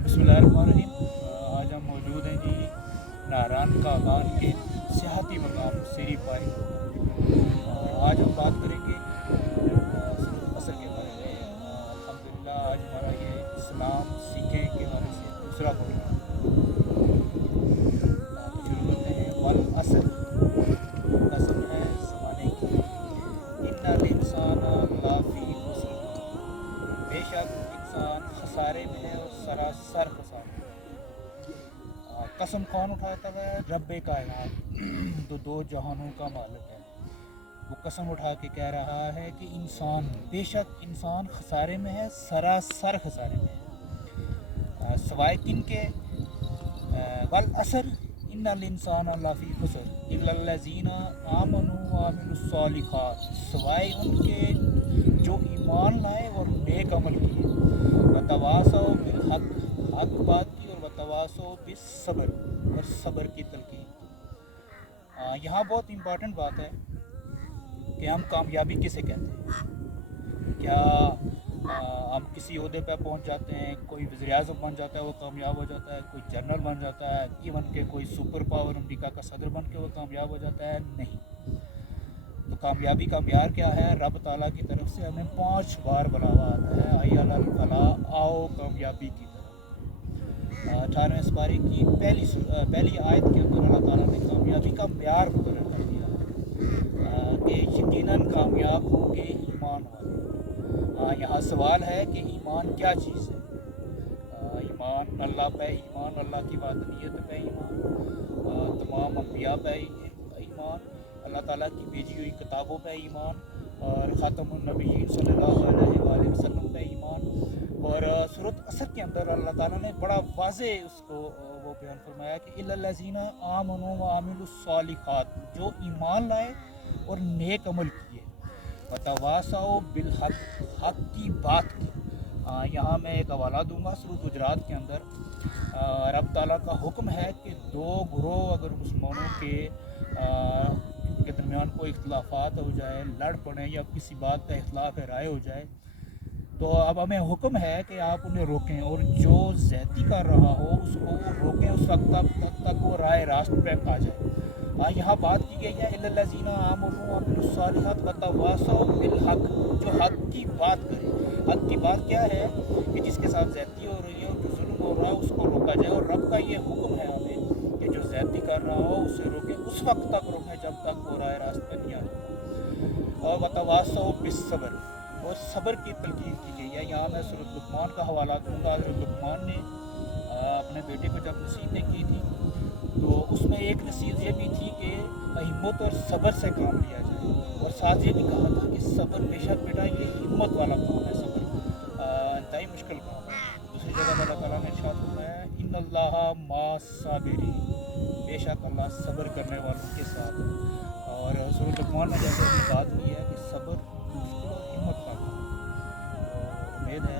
बिस्मिल्लाहिर्रहमानिर्रहीम। आज हम मौजूद हैं जी नारायण कागान के सियाहती मकाम सेरी पाई। आज हम बात करेंगे सूरत असर के बारे में। अल्हम्दुलिल्लाह आज हमारा ये इस्लाम सीखे के बारे से दूसरा प्रोग्राम। तो शुरू करते हैं। वल असर, कसम है ज़माने की, इन्नल इंसाना लाफी खुस्र, बेशक इंसान खसारे में है और सरासर खसारे में। कसम कौन उठाता है? रब्बे कायनात, तो दो जहानों का मालिक है। वो कसम उठा के कह रहा है कि इंसान, बेशक इंसान खसारे में है, सरासर खसारे में है। सवाए किन के? वल असर इन्नल इंसाना लफी खुस्र इल्लल्लज़ीना आमनू व अमिलुस्सॉलिहात, सवाए उनके जो ईमान लाए और नेक अमल किए, वतवासौ बिल हक, हक बात की, और वतवासौ बिस सब्र, और सब्र की तलकीन। यहाँ बहुत इम्पोर्टेंट बात है कि हम कामयाबी किसे कहते हैं। क्या हम किसी ओहदे पर पहुँच जाते हैं, कोई वज़ीर आज़म बन जाता है वो कामयाब हो जाता है, कोई जनरल बन जाता है, इवन के कोई सुपर पावर अमेरिका का सदर बन के वो कामयाब हो जाता है? नहीं। तो कामयाबी का म्यार क्या है? रब ताला की तरफ से हमें 5 बार बुलावा आता है, हैया अलल फलाह, आओ कामयाबी की तरफ। 18वें सुपारे की पहली आयत के अंदर अल्लाह ताला ने कामयाबी का म्यार मुकर्रर कर दिया है कि यकीनन कामयाब होंगे ईमान वाले। यहाँ सवाल है कि ईमान क्या चीज़ है? ईमान अल्लाह पे ईमान, अल्लाह की वादनीयत पे ईमान, तमाम अंबिया पे ईमान, अल्लाह ताला की भेजी हुई किताबों पे ईमान, और ख़ातमुन नबीय्यीन सल्लल्लाहु अलैहि वसल्लम पे ईमान। और सूरत असर के अंदर अल्लाह ताला ने बड़ा वाज़े उसको वो बयान फरमाया कि इल्लल्लज़ीना आमनू व अमिलुस्सॉलिहात, जो ईमान लाए और नेक अमल किए, वतवासौ बिल हक, हक की बात की। यहाँ मैं एक हवाला दूंगा सूरत हुजरात के अंदर। रब ताला का हुक्म है कि दो ग्रोह अगर मुसलमानों के दरमियान कोई इख्तलाफात हो जाए, लड़ पड़े, या किसी बात का इख्तलाफ राय हो जाए, तो अब हमें हुक्म है कि आप उन्हें रोकें, और जो ज़्यादती कर रहा हो उसको रोकें उस वक्त तक वो राय रास्त पे आ जाए। यहाँ बात की गई है इल्लल्लज़ीना आमनू व अमिलुस्सॉलिहात वतवासौ बिल हक, जो हक की बात करे। हक की बात क्या है? कि जिसके साथ ज़्यादती हो रही है और जो जुल्म हो रहा है उसको रोका जाए, और रब का ये हुक्म है हमें कि जो ज़्यादती कर रहा हो उसे रोकें, उस वक्त तक रोकें जब तक वो राय रास्त पे नहीं आ जाता। और वतवासौ बिस सब्र, और सब्र की तलकीन की गई है। यहाँ मैं सूरत लुक़मान का हवाला दूँगा। हज़रत लुक़मान ने अपने बेटे को जब नसीहतें की थी, तो उसमें एक नसीहत ये भी थी कि हिम्मत और सब्र से काम लिया जाए, और साथ ये भी कहा था कि सब्र, बेशक बेटा ये हिम्मत वाला काम है, सब्र इंतहाई मुश्किल काम है। दूसरी जगह अल्लाह ताला ने इरशाद फरमाया इन्नल्लाहा मास्साबिरीन, बेशक अल्लाह सब्र करने वालों के साथ है। और सूरत लुक़मान में जैसे बात की है कि सब्र मुश्किल और हिम्मत का काम है। उम्मीद है